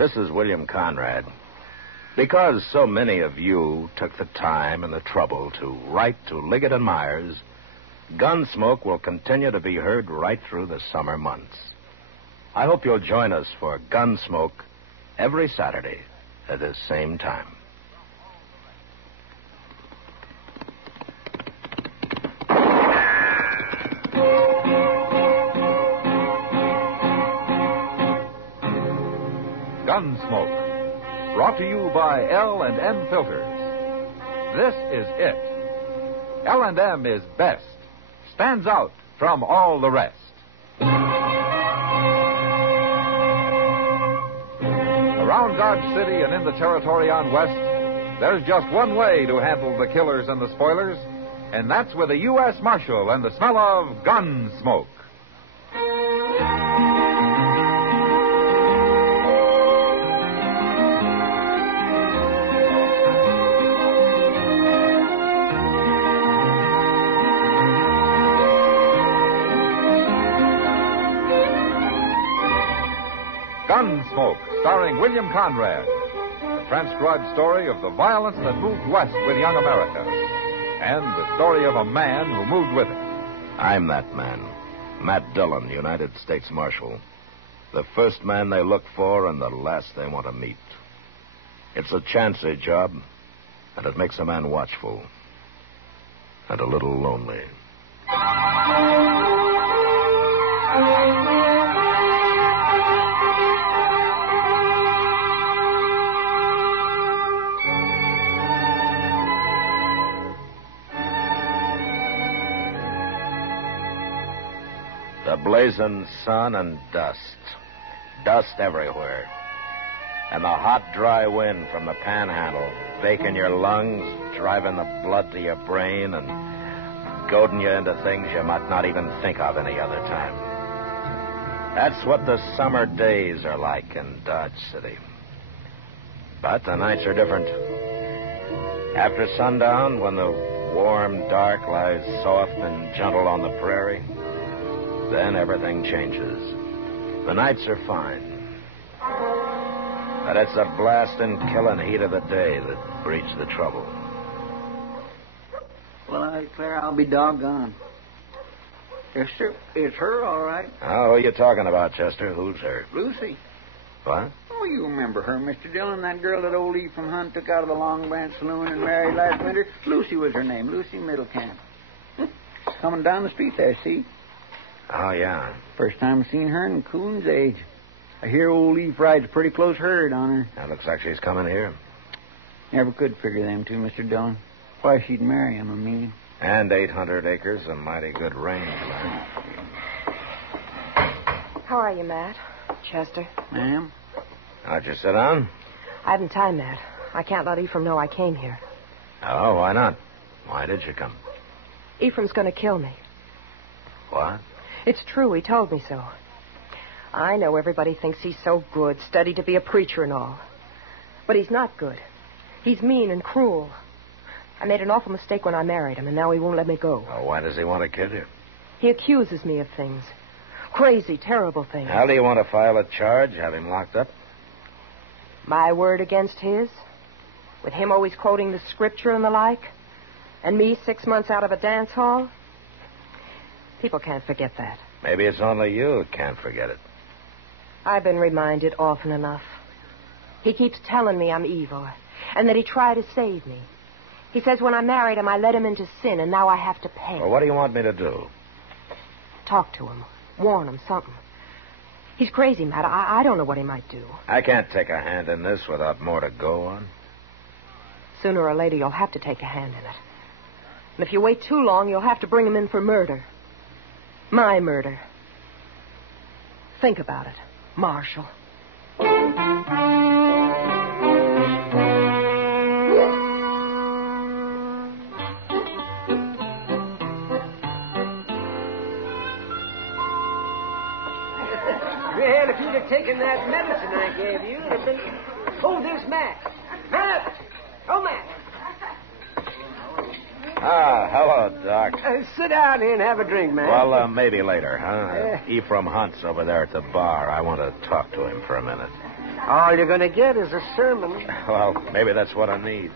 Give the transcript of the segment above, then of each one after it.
This is William Conrad. Because so many of you took the time and the trouble to write to Liggett and Myers, Gunsmoke will continue to be heard right through the summer months. I hope you'll join us for Gunsmoke every Saturday at this same time. Gunsmoke, brought to you by L&M Filters. This is it. L&M is best, stands out from all the rest. Around Dodge City and in the territory on West, there's just one way to handle the killers and the spoilers, and that's with a U.S. Marshal and the smell of Gunsmoke. Gunsmoke, starring William Conrad. The transcribed story of the violence that moved west with young America. And the story of a man who moved with it. I'm that man, Matt Dillon, United States Marshal. The first man they look for and the last they want to meet. It's a chancy job, and it makes a man watchful. And a little lonely. The blazing sun and dust. Dust everywhere. And the hot, dry wind from the panhandle, baking your lungs, driving the blood to your brain, and goading you into things you might not even think of any other time. That's what the summer days are like in Dodge City. But the nights are different. After sundown, when the warm dark lies soft and gentle on the prairie, then everything changes. The nights are fine. But it's the blasting, killing heat of the day that breeds the trouble. Well, I declare I'll be doggone. Yes, sir. It's her, all right. Oh, who are you talking about, Chester? Who's her? Lucy. What? Oh, you remember her, Mr. Dillon, that girl that old Ephraim Hunt took out of the Long Branch Saloon and married last winter? Lucy was her name, Lucy Middlecamp. Coming down the street there, see? Oh, yeah. First time I've seen her in Coon's age. I hear old Eve rides a pretty close herd on her. That looks like she's coming here. Never could figure them two, Mr. Dillon. Why she'd marry him, I mean. And 800 acres, a mighty good range, man. How are you, Matt? Chester. Ma'am? How'd you sit down? I haven't time, Matt. I can't let Ephraim know I came here. Oh, why not? Why did you come? Ephraim's going to kill me. What? It's true. He told me so. I know everybody thinks he's so good, studied to be a preacher and all. But he's not good. He's mean and cruel. I made an awful mistake when I married him, and now he won't let me go. Oh, why does he want to kill you? He accuses me of things. Crazy, terrible things. How do you want to file a charge, have him locked up? My word against his? With him always quoting the scripture and the like? And me 6 months out of a dance hall? People can't forget that. Maybe it's only you that can't forget it. I've been reminded often enough. He keeps telling me I'm evil, and that he tried to save me. He says when I married him, I led him into sin, and now I have to pay. Well, what do you want me to do? Talk to him. Warn him something. He's crazy, Matt. I don't know what he might do. I can't take a hand in this without more to go on. Sooner or later, you'll have to take a hand in it. And if you wait too long, you'll have to bring him in for murder. My murder. Think about it, Marshal. Well, if you'd have taken that medicine I gave you, it'd have been... Oh, there's Matt. Matt! Oh, Matt! Ah, hello, Doc. Sit down here and have a drink, Matt. Well, maybe later, huh? Ephraim Hunt's over there at the bar. I want to talk to him for a minute. All you're going to get is a sermon. Well, maybe that's what I need.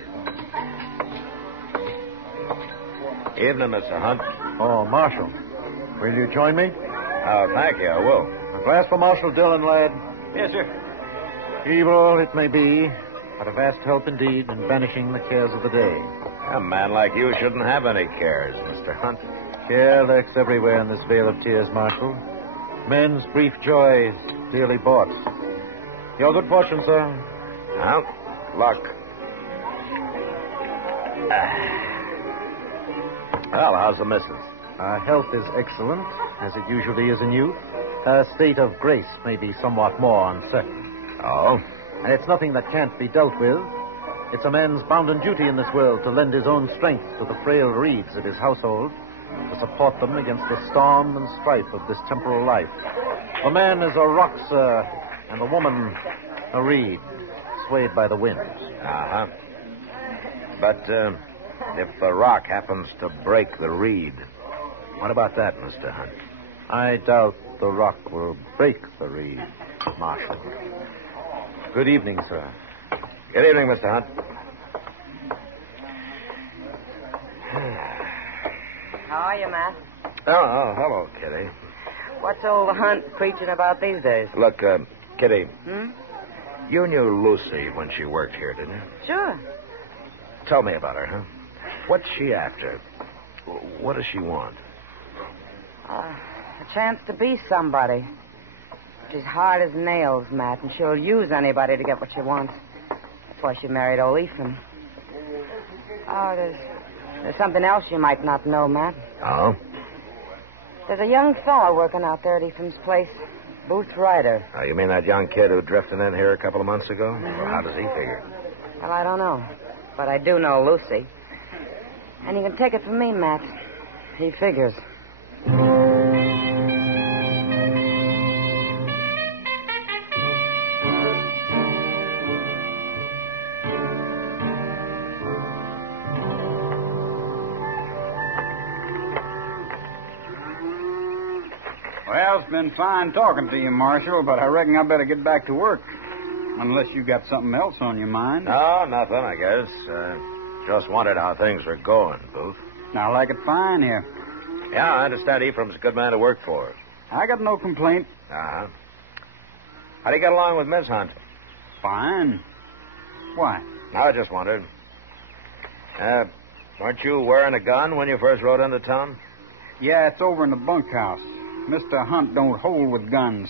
Evening, Mr. Hunt. Oh, Marshal. Will you join me? Oh, thank you. I will. A glass for Marshal Dillon, lad. Yes, sir. Evil it may be, but a vast help indeed in banishing the cares of the day. A man like you shouldn't have any cares, Mr. Hunt. Care lurks everywhere in this vale of tears, Marshal. Men's brief joy dearly bought. Your good fortune, sir. Well, luck. Well, how's the missus? Her health is excellent, as it usually is in youth. Her state of grace may be somewhat more uncertain. Oh? And it's nothing that can't be dealt with. It's a man's bounden duty in this world to lend his own strength to the frail reeds of his household, to support them against the storm and strife of this temporal life. The man is a rock, sir, and the woman a reed, swayed by the wind. Uh-huh. But, if the rock happens to break the reed, what about that, Mr. Hunt? I doubt the rock will break the reed, Marshal. Good evening, sir. Good evening, Mr. Hunt. How are you, Matt? Oh, hello, Kitty. What's old Hunt preaching about these days? Look, Kitty, Hmm? you knew Lucy when she worked here, didn't you? Sure. Tell me about her, huh? What's she after? What does she want? A chance to be somebody. She's hard as nails, Matt, and she'll use anybody to get what she wants. That's why she married old Ephraim. Oh, there's something else you might not know, Matt. Oh? There's a young fellow working out there at Ephraim's place. Booth Ryder. Oh, you mean that young kid who drifted in here a couple of months ago? Well, how does he figure? Well, I don't know. But I do know Lucy. And you can take it from me, Matt. He figures. Well, it's been fine talking to you, Marshal, but I reckon I better get back to work. Unless you got something else on your mind. No, nothing, I guess. Just wondered how things were going, Booth. I like it fine here. Yeah, I understand Ephraim's a good man to work for. I got no complaint. Uh-huh. How do you get along with Miss Hunt? Fine. Why? I just wondered. Weren't you wearing a gun when you first rode into town? Yeah, it's over in the bunkhouse. Mr. Hunt don't hold with guns.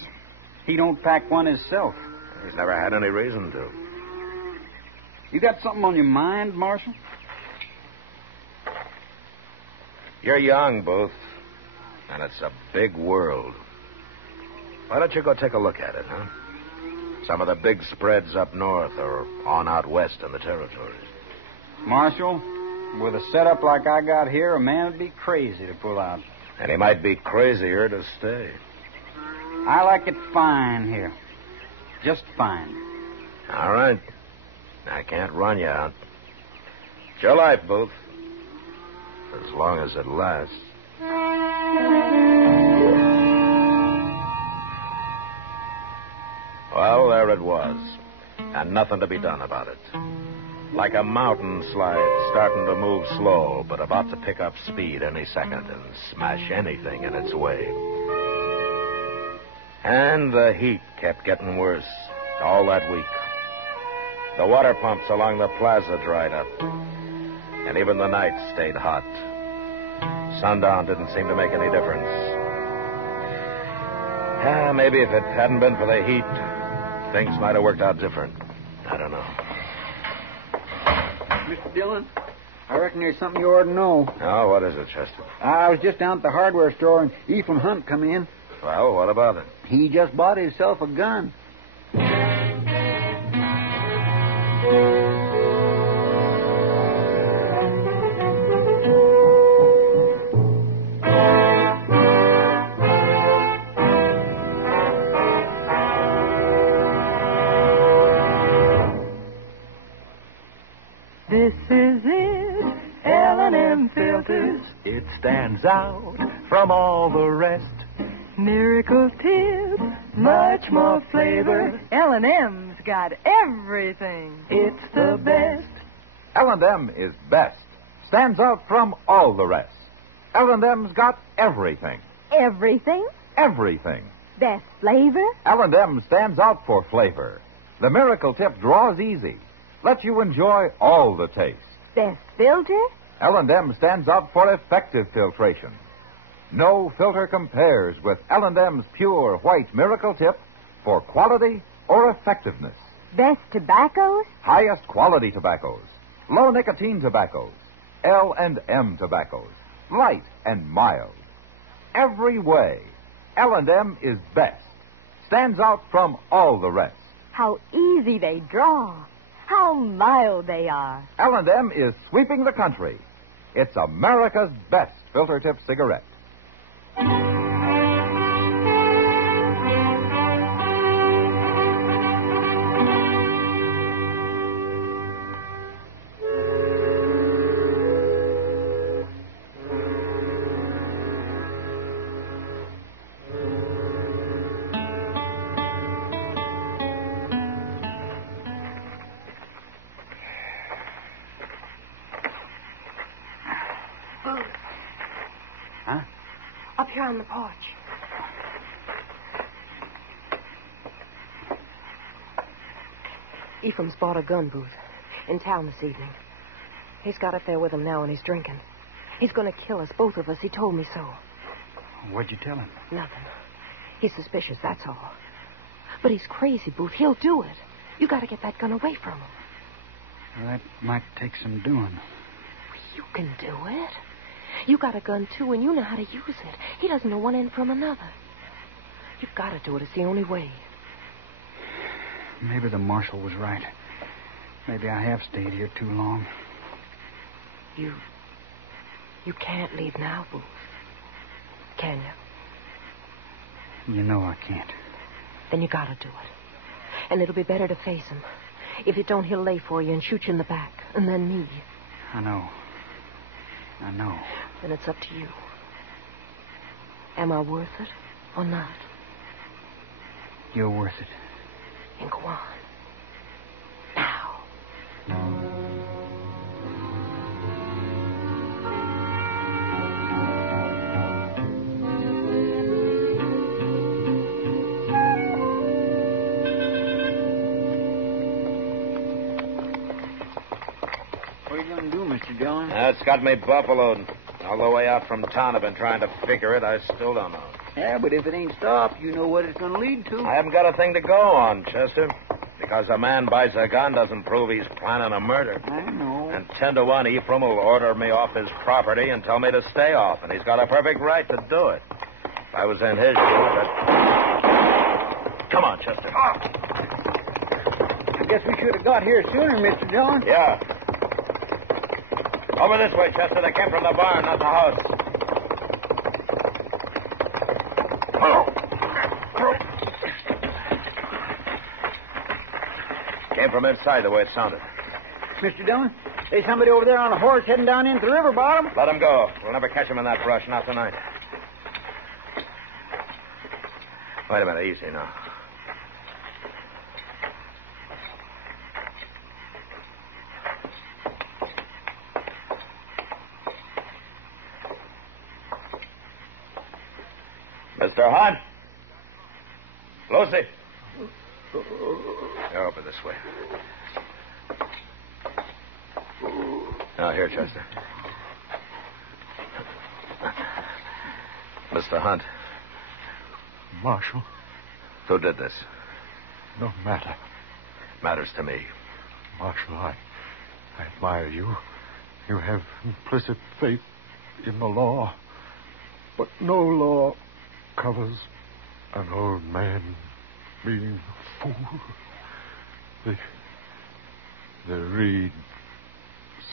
He don't pack one himself. He's never had any reason to. You got something on your mind, Marshal? You're young, Booth, and it's a big world. Why don't you go take a look at it, huh? Some of the big spreads up north or on out west in the territories. Marshal, with a setup like I got here, a man would be crazy to pull out. And he might be crazier to stay. I like it fine here. Just fine. All right. I can't run you out. It's your life, Booth. As long as it lasts. Well, there it was. And nothing to be done about it. Like a mountain slide starting to move slow, but about to pick up speed any second and smash anything in its way. And the heat kept getting worse all that week. The water pumps along the plaza dried up. And even the nights stayed hot. Sundown didn't seem to make any difference. Maybe if it hadn't been for the heat, things might have worked out different. I don't know. Mr. Dillon, I reckon there's something you ought to know. Oh, what is it, Chester? I was just down at the hardware store, and Ephraim Hunt come in. Well, what about it? He just bought himself a gun. This is it, L&M filters. It stands out from all the rest. Miracle tip, much more flavor. L&M's got everything. It's the best. L&M is best. Stands out from all the rest. L&M's got everything. Everything? Everything. Best flavor? L&M stands out for flavor. The Miracle Tip draws easy. Lets you enjoy all the taste. Best filter? L&M stands out for effective filtration. No filter compares with L&M's pure white Miracle Tip for quality or effectiveness. Best tobaccos? Highest quality tobaccos. Low nicotine tobaccos. L&M tobaccos. Light and mild. Every way, L&M is best. Stands out from all the rest. How easy they draw. How mild they are. L&M is sweeping the country. It's America's best filter tip cigarette. Up here on the porch. Ephraim's bought a gun booth in town this evening. He's got it there with him now and he's drinking. He's going to kill us, both of us. He told me so. What'd you tell him? Nothing. He's suspicious, that's all. But he's crazy, Booth. He'll do it. You got to get that gun away from him. Well, that might take some doing. You can do it. You got a gun, too, and you know how to use it. He doesn't know one end from another. You've got to do it. It's the only way. Maybe the marshal was right. Maybe I have stayed here too long. You can't leave now, Booth. Can you? You know I can't. Then you got to do it. And it'll be better to face him. If you don't, he'll lay for you and shoot you in the back. And then me. I know. Then it's up to you. Am I worth it or not? You're worth it. And go on. Now. What are you going to do, Mr. Dillon? That's got me buffaloed. All the way out from town, I've been trying to figure it. I still don't know. Yeah, but if it ain't stopped, you know what it's going to lead to. I haven't got a thing to go on, Chester. Because a man buys a gun doesn't prove he's planning a murder. I know. And 10 to 1, Ephraim will order me off his property and tell me to stay off. And he's got a perfect right to do it. If I was in his shoes, I'd... Come on, Chester. I guess we should have got here sooner, Mr. Dillon. Yeah. Over this way, Chester. They came from the barn, not the house. Came from inside the way it sounded. Mr. Dillon, there's somebody over there on a horse heading down into the river bottom. Let him go. We'll never catch him in that brush, not tonight. Wait a minute, easy now. Mr. Hunt? Lucy? Over this way. Now, here, Chester. Mr. Hunt. Marshal, Who did this? no matter. Matters to me. Marshal, I admire you. You have implicit faith in the law. But no law covers an old man being a fool. The reed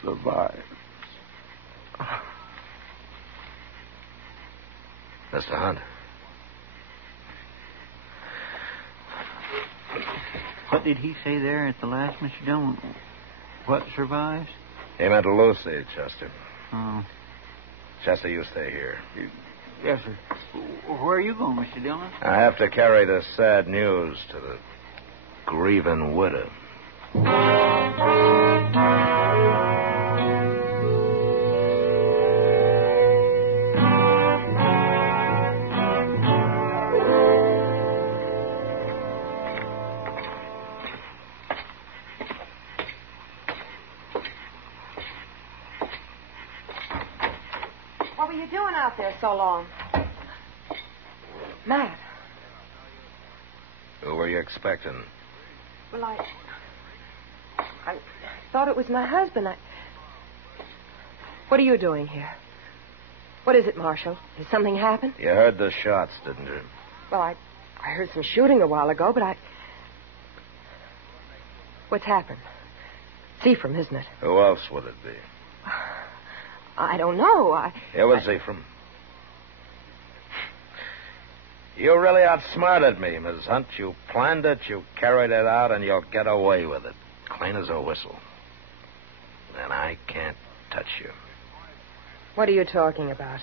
survives. Mr. Hunt. What did he say there at the last, Mr. Dillon? What survives? He meant Lucy, Chester. Oh. Chester, you stay here. Yes, sir. Where are you going, Mr. Dillon? I have to carry the sad news to the grieving widow. What were you doing out there so long? Matt. Who were you expecting? Well, I thought it was my husband. What are you doing here? What is it, Marshal? Did something happen? You heard the shots, didn't you? Well, I heard some shooting a while ago, but What's happened? It's Ephraim, isn't it? Who else would it be? I don't know. It was Ephraim. You really outsmarted me, Miss Hunt. You planned it, you carried it out, and you'll get away with it. Clean as a whistle. And I can't touch you. What are you talking about?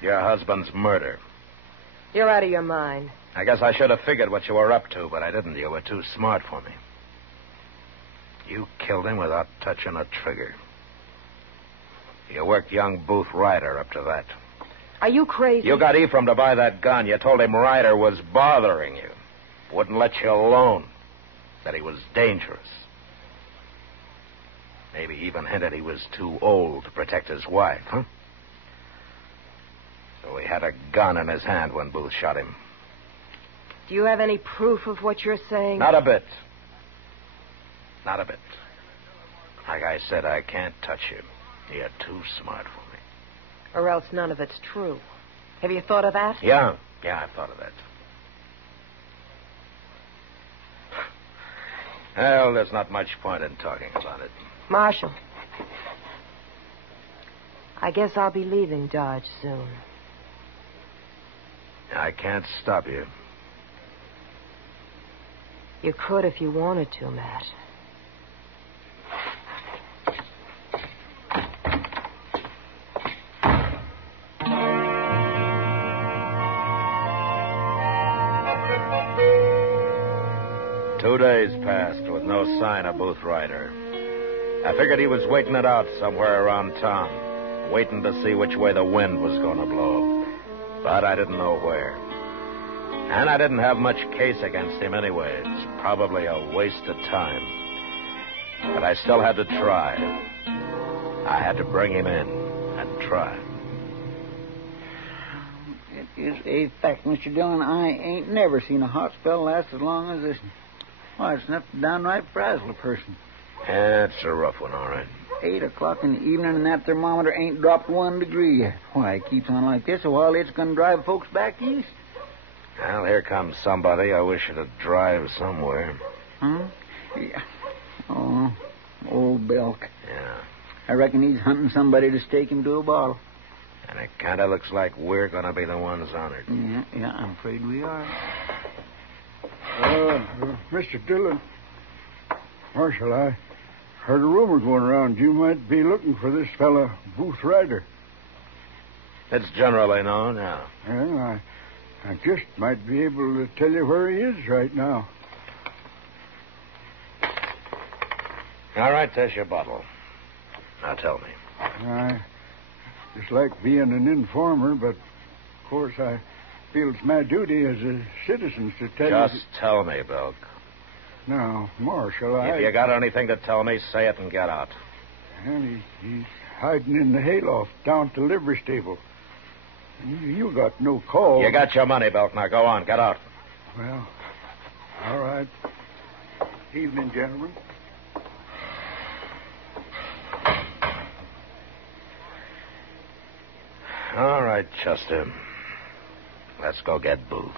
Your husband's murder. You're out of your mind. I guess I should have figured what you were up to, but I didn't. You were too smart for me. You killed him without touching a trigger. You worked young Booth Ryder up to that. Are you crazy? You got Ephraim to buy that gun. You told him Ryder was bothering you. Wouldn't let you alone. That he was dangerous. Maybe even hinted he was too old to protect his wife, huh? So he had a gun in his hand when Booth shot him. Do you have any proof of what you're saying? Not a bit. Not a bit. Like I said, I can't touch you. You're too smart for me. Or else none of it's true. Have you thought of that? Yeah, I've thought of that. Well, there's not much point in talking about it. Marshal, I guess I'll be leaving Dodge soon. I can't stop you. You could if you wanted to, Matt. Two days passed with no sign of Booth Ryder. I figured he was waiting it out somewhere around town, waiting to see which way the wind was going to blow. But I didn't know where. And I didn't have much case against him anyway. It's probably a waste of time. But I still had to try. I had to bring him in and try. It is a fact, Mr. Dillon. I ain't never seen a hot spell last as long as this. Why, it's enough to downright frazzle a person. Yeah, it's a rough one, all right. 8 o'clock in the evening and that thermometer ain't dropped 1 degree yet. Why, it keeps on like this a while, it's going to drive folks back east. Well, here comes somebody. I wish it'd drive somewhere. Huh? Yeah. Oh, old Belk. Yeah. I reckon he's hunting somebody to stake him to a bottle. And it kind of looks like we're going to be the ones honored. Yeah, I'm afraid we are. Mr. Dillon. Marshal, I heard a rumor going around you might be looking for this fella, Booth Ryder. It's generally known, yeah. Well, I just might be able to tell you where he is right now. All right, there's your bottle. Now tell me. I just like being an informer, but of course I feel it's my duty as a citizen to tell you. Just tell me, Belk. Now, Marshal, If you got anything to tell me, say it and get out. And he's hiding in the hayloft down at the livery stable. You got no call. You got your money, Belk. Now go on, get out. Well, all right. Evening, gentlemen. All right, Chester. Let's go get Booth.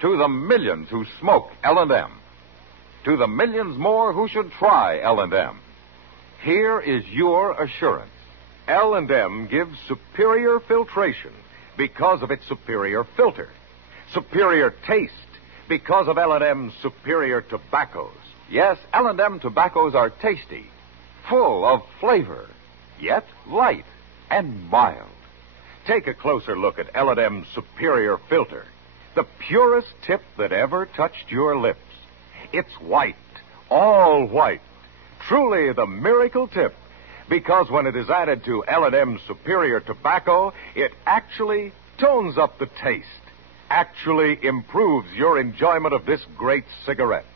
To the the millions who smoke L&M. To the millions more who should try L&M. Here is your assurance. L&M gives superior filtration because of its superior filter. Superior taste because of L&M's superior tobaccos. Yes, L&M tobaccos are tasty, full of flavor, yet light and mild. Take a closer look at L&M's superior filter, the purest tip that ever touched your lips. It's white, all white, truly the miracle tip, because when it is added to L&M's superior tobacco, it actually tones up the taste, actually improves your enjoyment of this great cigarette.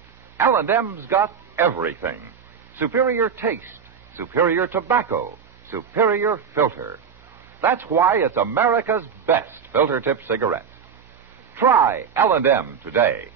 L&M's got everything. Superior taste, superior tobacco, superior filter. That's why it's America's best filter tip cigarette. Try L&M today.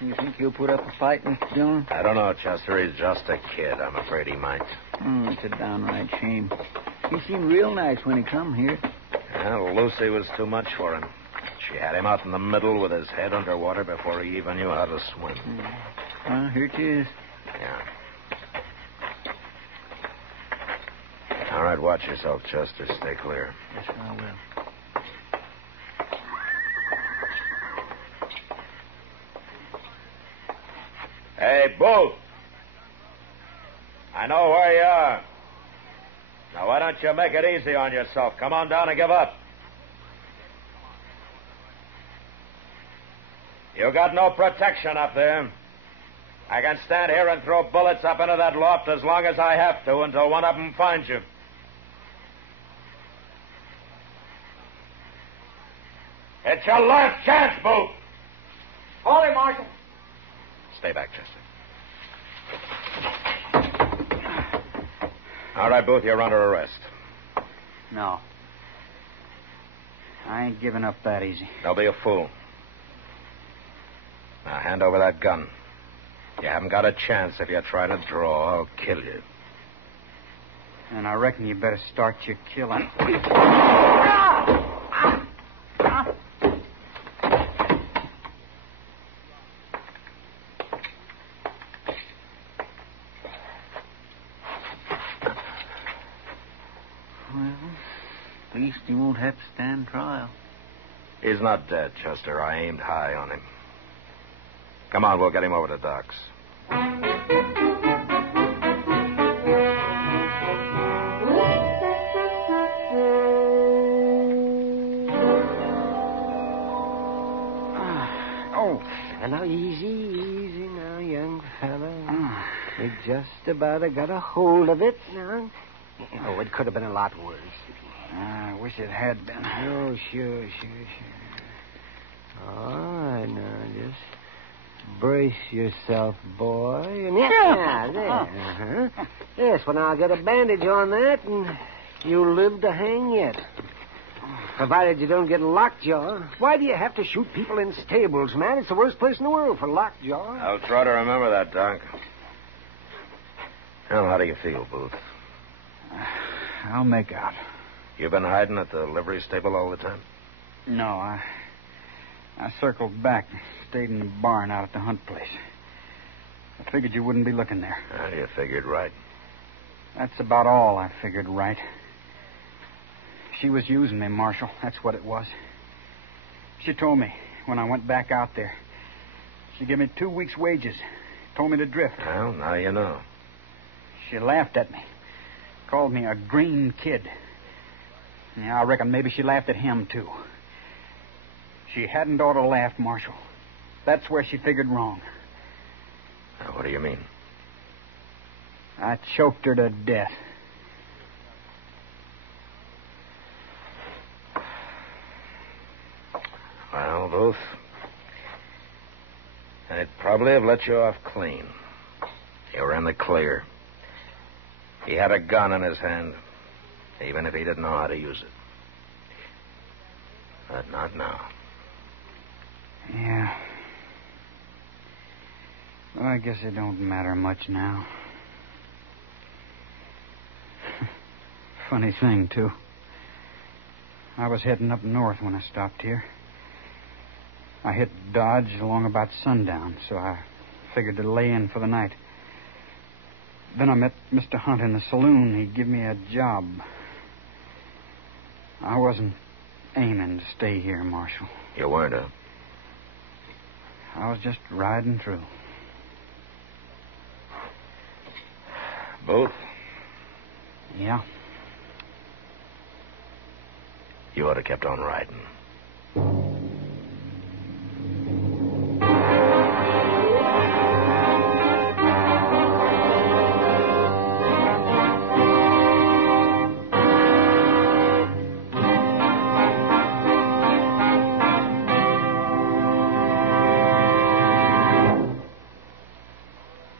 You think he'll put up a fight, Mr. Dillon? I don't know, Chester. He's just a kid. I'm afraid he might. It's a downright shame. He seemed real nice when he come here. Well, Lucy was too much for him. She had him out in the middle with his head underwater before he even knew how to swim. Well, here it is. Yeah. All right, watch yourself, Chester. Stay clear. Yes, I will. Hey, Booth. I know where you are. Now, why don't you make it easy on yourself? Come on down and give up. You got no protection up there. I can stand here and throw bullets up into that loft as long as I have to until one of them finds you. It's your last chance, Booth. Hold him, Marshal. Stay back, Chester. All right, Booth, you're under arrest. No. I ain't giving up that easy. Don't be a fool. Now, hand over that gun. You haven't got a chance. If you try to draw, I'll kill you. And I reckon you better start your killing. At least he won't have to stand trial. He's not dead, Chester. I aimed high on him. Come on, we'll get him over to Doc's. Now, easy now, young fella. We just about got a hold of it now. Oh, it could have been a lot worse. I wish it had been. Oh, sure. All right, now, just brace yourself, boy. And there. Yes, well, now I'll get a bandage on that, and you'll live to hang yet. Provided you don't get lockjaw. Why do you have to shoot people in stables, man? It's the worst place in the world for lockjaw. I'll try to remember that, Doc. Well, how do you feel, Booth? I'll make out. You've been hiding at the livery stable all the time? No, I circled back and stayed in the barn out at the hunt place. I figured you wouldn't be looking there. Well, you figured right. That's about all I figured right. She was using me, Marshal. That's what it was. She told me when I went back out there. She gave me 2 weeks' wages. Told me to drift. Well, now you know. She laughed at me. Called me a green kid. Yeah, I reckon maybe she laughed at him, too. She hadn't ought to laugh, Marshal. That's where she figured wrong. Now, what do you mean? I choked her to death. Well, Booth, I'd probably have let you off clean. You were in the clear. He had a gun in his hand, even if he didn't know how to use it. But not now. Yeah. Well, I guess it don't matter much now. Funny thing, too. I was heading up north when I stopped here. I hit Dodge along about sundown, so I figured to lay in for the night. Then I met Mr. Hunt in the saloon. He gave me a job. I wasn't aiming to stay here, Marshal. You weren't, huh? I was just riding through. Both? Yeah. You ought to kept on riding.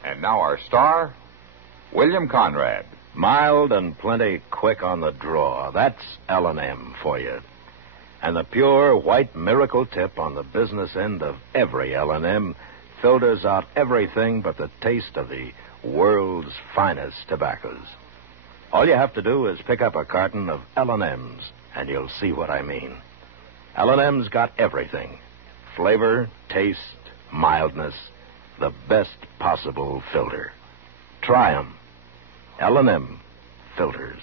And now our star, William Conrad. Mild and plenty quick on the draw. That's L&M for you. And the pure white miracle tip on the business end of every L&M filters out everything but the taste of the world's finest tobaccos. All you have to do is pick up a carton of L&M's, and you'll see what I mean. L&M's got everything. Flavor, taste, mildness, the best possible filter. Try 'em. L&M filters.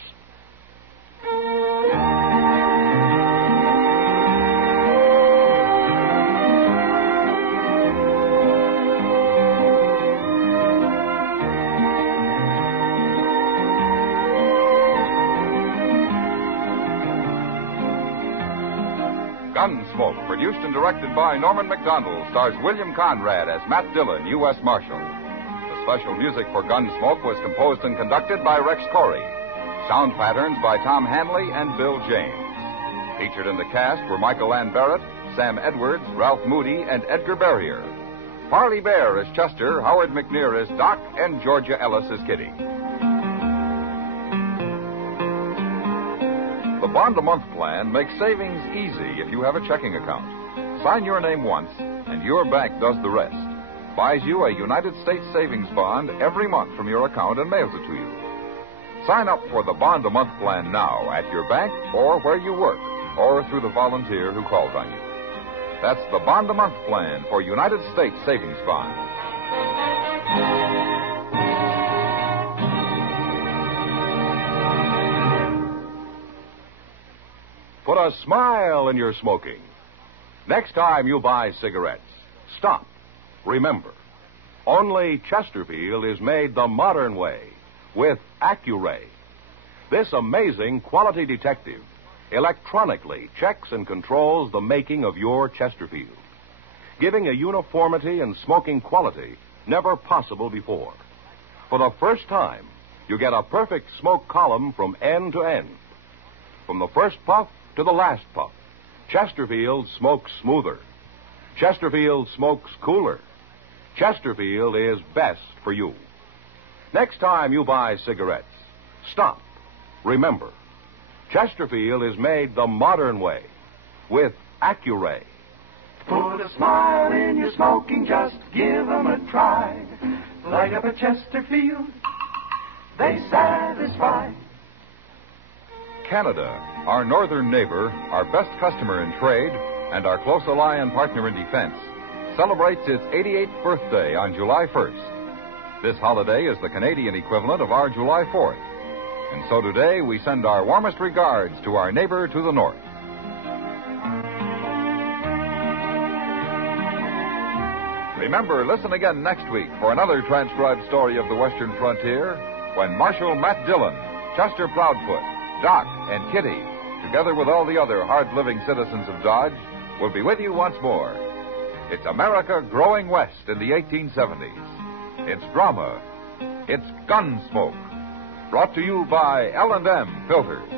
Gunsmoke, produced and directed by Norman Macdonnell, stars William Conrad as Matt Dillon, U.S. Marshal. The special music for Gunsmoke was composed and conducted by Rex Corey. Sound patterns by Tom Hanley and Bill James. Featured in the cast were Michael Ann Barrett, Sam Edwards, Ralph Moody, and Edgar Barrier. Parley Bear as Chester, Howard McNear as Doc, and Georgia Ellis as Kitty. The bond-a-month plan makes savings easy if you have a checking account. Sign your name once, and your bank does the rest. Buys you a United States savings bond every month from your account and mails it to you. Sign up for the bond-a-month plan now at your bank or where you work, or through the volunteer who calls on you. That's the bond-a-month plan for United States savings bonds. Put a smile in your smoking. Next time you buy cigarettes, stop. Remember, only Chesterfield is made the modern way with Accuray. This amazing quality detective electronically checks and controls the making of your Chesterfield, giving a uniformity and smoking quality never possible before. For the first time, you get a perfect smoke column from end to end. From the first puff to the last puff, Chesterfield smokes smoother. Chesterfield smokes cooler. Chesterfield is best for you. Next time you buy cigarettes, stop. Remember, Chesterfield is made the modern way with Accuray. Put a smile in your smoking, just give 'em a try. Light up a Chesterfield, they satisfy. Canada, our northern neighbor, our best customer in trade, and our close ally and partner in defense, celebrates its 88th birthday on July 1st. This holiday is the Canadian equivalent of our July 4th. And so today we send our warmest regards to our neighbor to the north. Remember, listen again next week for another transcribed story of the Western frontier when Marshal Matt Dillon, Chester Proudfoot, Doc, and Kitty, together with all the other hard-living citizens of Dodge, will be with you once more. It's America growing west in the 1870s. It's drama. It's Gunsmoke. Brought to you by L&M Filters.